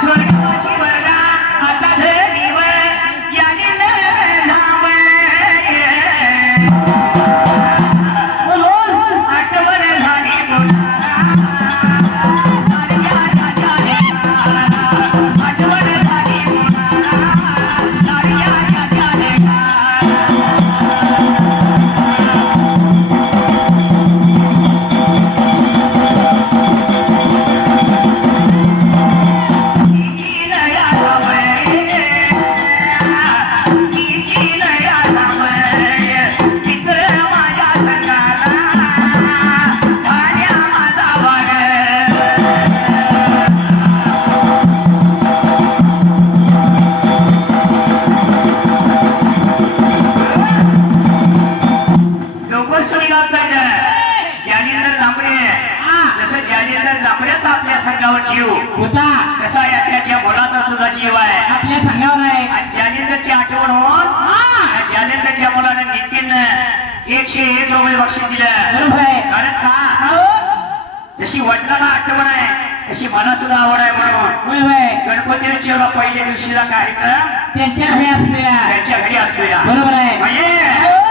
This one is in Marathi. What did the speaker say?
स्वर्गाची वर्गा आता धरणीवर ज्याने नाव आठवण झाली मुलाला आठवण झाली आपल्या संघावर जीव होता कसा यात्रेच्या मुलाचा सुद्धा जीव आहे आपल्या संघावर आहे. आणि ज्ञानेंद्रची आठवण होऊन ज्ञानेंद्रच्या मुलाने नितीन 101 रुपये बक्षीस दिलं. बरोबर आहे. कारण का जशी वडिलांना आठवण आहे तशी मला सुद्धा आवड आहे म्हणून होय होय. गणपतीच्या पहिल्या दिवशीचा कार्यक्रम त्यांच्या घरी असलेला त्यांच्या घरी असतो या बरोबर आहे. म्हणजे